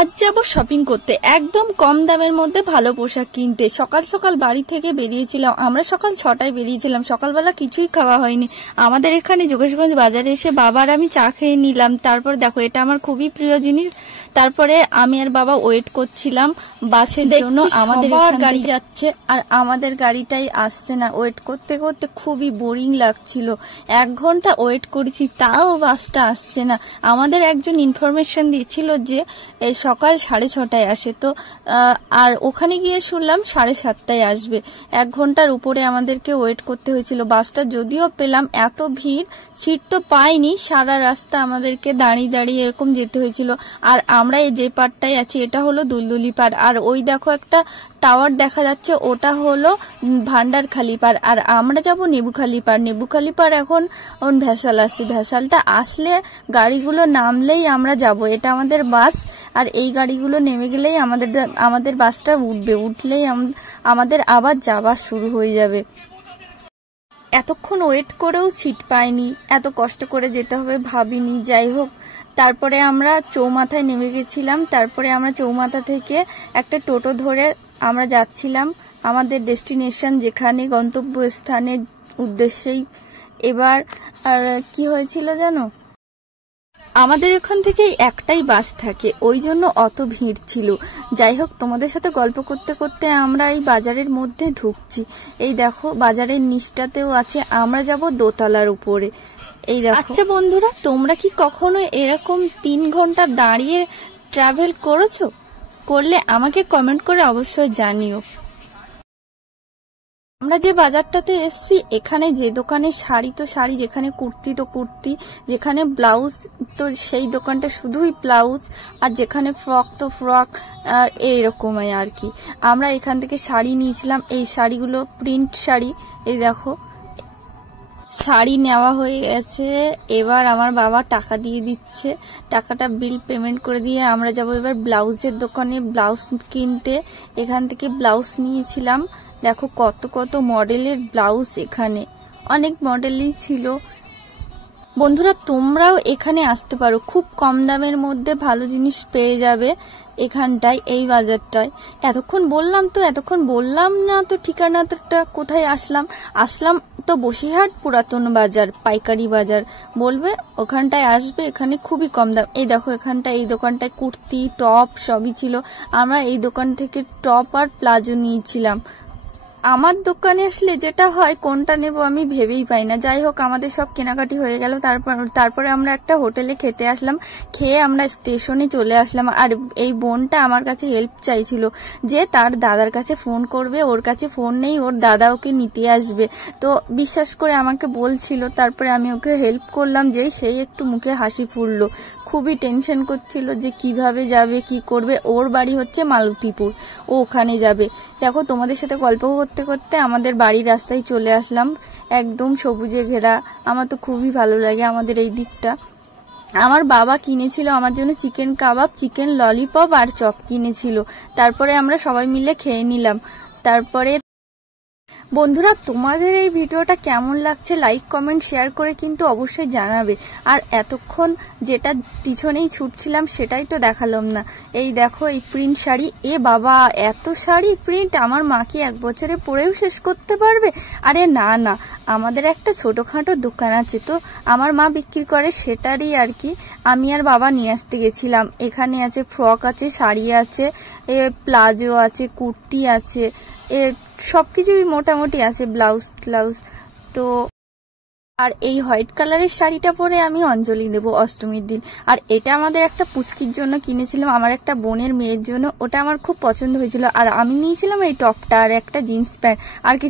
আজ যাব শপিং করতে, একদম কম দামের মধ্যে ভালো পোশাক কিনতে। সকাল সকাল বাড়ি থেকে বেরিয়েছিলাম, আমরা সকাল 6টায় বেরিয়েছিলাম। সকালবেলা কিছুই খাওয়া হয়নি। আমাদের এখানে যোগেশগঞ্জ বাজারে এসে বাবার আমি চা খেয়ে নিলাম। তারপর দেখো, এটা আমার খুবই প্রিয় জিনিস। তারপরে আমি আর বাবা ওয়েট করছিলাম বাসের জন্য। আমাদের গাড়ি যাচ্ছে আর আমাদের গাড়িটাই আসছে না। ওয়েট করতে করতে খুবই বোরিং লাগছিল। 1 ঘন্টা ওয়েট করেছি, তাও বাসটা আসছে না। আমাদের একজন ইনফরমেশন দিয়েছিল যে সকাল 6:30টায় আসে, তো আর ওখানে গিয়ে শুনলাম 7:30টায় আসবে। 1 ঘন্টার উপরে আমাদেরকে ওয়েট করতে হয়েছিল। বাসটা যদিও পেলাম, এত ভিড়, সিট তো পাইনি। সারা রাস্তা আমাদেরকে দাঁড়িয়ে দাঁড়িয়ে এরকম যেতে হয়েছিল। আর আমরা যে পাড়টায় আছি এটা হলো দুলদুলি পাড়। আর ওই দেখো একটা টাওয়ার দেখা যাচ্ছে, ওটা হলো ভান্ডারখালি পাড়। আর আমরা যাব নেবুখালি পাড়। নেবুখালি পাড় এখন ভ্যাসাল আসছে। ভ্যাসালটা আসলে গাড়িগুলো নামলেই আমরা যাব। এটা আমাদের বাস, আর এই গাড়িগুলো নেমে গেলেই আমাদের বাসটা উঠবে। উঠলেই আমাদের আবার যাওয়া শুরু হয়ে যাবে। এতক্ষণ ওয়েট করেও সিট পাইনি, এত কষ্ট করে যেতে হবে ভাবিনি। যাই হোক, তারপরে আমরা চৌমাথায় নেমে গেছিলাম। তারপরে আমরা চৌমাথা থেকে একটা টোটো ধরে আমরা যাচ্ছিলাম আমাদের ডেস্টিনেশন, যেখানে গন্তব্যস্থানের উদ্দেশ্যেই। এবার আর কি হয়েছিল জানো, আমাদের এখান থেকে একটাই বাস থাকে, ওই জন্য অত ভিড় ছিল। যাই হোক, তোমাদের সাথে গল্প করতে করতে আমরা এই বাজারের মধ্যে ঢুকছি। এই দেখো, বাজারের নিচটাতেও আছে। আমরা যাব দোতলার উপরে। এই দেখো। আচ্ছা বন্ধুরা, তোমরা কি কখনো এরকম 3 ঘন্টা দাঁড়িয়ে ট্রাভেল করেছো? করলে আমাকে কমেন্ট করে অবশ্যই জানিও। আমরা যে বাজারটাতে এসছি, এখানে যে দোকানে শাড়ি তো শাড়ি, যেখানে কুর্তি তো কুর্তি, যেখানে ব্লাউজ তো সেই দোকানটা শুধুই ব্লাউজ, আর যেখানে ফ্রক তো ফ্রক, আর এইরকমই আর কি। আমরা এখান থেকে শাড়ি নিয়েছিলাম। এই শাড়িগুলো প্রিন্ট শাড়ি। এই দেখো, শাড়ি নেওয়া হয়ে গেছে। এবার আমার বাবা টাকা দিয়ে দিচ্ছে। টাকাটা বিল পেমেন্ট করে দিয়ে আমরা যাব এবার ব্লাউজের দোকানে ব্লাউজ কিনতে। এখান থেকে ব্লাউজ নিয়েছিলাম। দেখো কত কত মডেলের ব্লাউজ, এখানে অনেক মডেলই ছিল। বন্ধুরা, তোমরাও এখানে আসতে পারো, খুব কম দামের মধ্যে ভালো জিনিস পেয়ে যাবে এখানটায়, এই বাজারটায়। এতক্ষণ বললাম না তো ঠিকানাটা কোথায় আসলাম তো বসিরহাট পুরাতন বাজার, পাইকারি বাজার বলবে, ওখানটায় আসবে। এখানে খুবই কম দাম। এই দেখো, এই দোকানটায় কুর্তি টপ সবই ছিল। আমরা এই দোকান থেকে টপ আর প্লাজো নিয়েছিলাম। আমার দোকানে আসলে যেটা হয়, কোনটা নেব আমি ভেবেই পাই না। যাই হোক, আমাদের সব কেনাকাটি হয়ে গেল। তারপরে আমরা একটা হোটেলে খেতে আসলাম। খেয়ে আমরা স্টেশনে চলে আসলাম। আর এই বোনটা আমার কাছে হেল্প চাইছিল যে তার দাদার কাছে ফোন করবে, ওর কাছে ফোন নেই, ওর দাদা ওকে নিতে আসবে। তো বিশ্বাস করে আমাকে বলছিল। তারপরে আমি ওকে হেল্প করলাম, যেই সেই একটু মুখে হাসি ফুটলো। খুবই টেনশন করছিল যে কিভাবে যাবে, কি করবে। ওর বাড়ি হচ্ছে মালতীপুর, ও ওখানে যাবে। দেখো, তোমাদের সাথে গল্প করতে করতে আমাদের বাড়ির রাস্তায় চলে আসলাম, একদম সবুজে ঘেরা। আমার তো খুবই ভালো লাগে আমাদের এই দিকটা। আমার বাবা কিনেছিল আমার জন্য চিকেন কাবাব, চিকেন ললিপপ আর চপ কিনেছিল। তারপরে আমরা সবাই মিলে খেয়ে নিলাম। তারপরে বন্ধুরা, তোমাদের এই ভিডিওটা কেমন লাগছে লাইক কমেন্ট শেয়ার করে কিন্তু অবশ্যই জানাবে। আর এতক্ষণ যেটা পিছনেই ছুটছিলাম সেটাই তো দেখালাম না। এই দেখো, এই প্রিন্ট শাড়ি। এ বাবা, এত শাড়ি প্রিন্ট, আমার মা কি 1 বছরে পরেও শেষ করতে পারবে? আরে না, আমাদের একটা ছোটখাটো দোকান আছে, তো আমার মা বিক্রি করে, সেটারই আর কি আমি আর বাবা নিয়ে আসতে গেছিলাম। এখানে আছে ফ্রক আছে, শাড়ি আছে, প্লাজো আছে, কুর্তি আছে, সবকিছুই মোটামুটি আছে, ব্লাউজ। তো আর এই হোয়াইট কালারের শাড়িটা পরে আমি অঞ্জলি দেব অষ্টমীর দিন। আর এটা আমাদের একটা পুচকির জন্য কিনেছিলাম, আমার একটা বোনের মেয়ের জন্য। ওটা আমার খুব পছন্দ হয়েছিল। আর আমি নিয়েছিলাম এই টপটা আর একটা জিন্স প্যান্ট, আর কিছু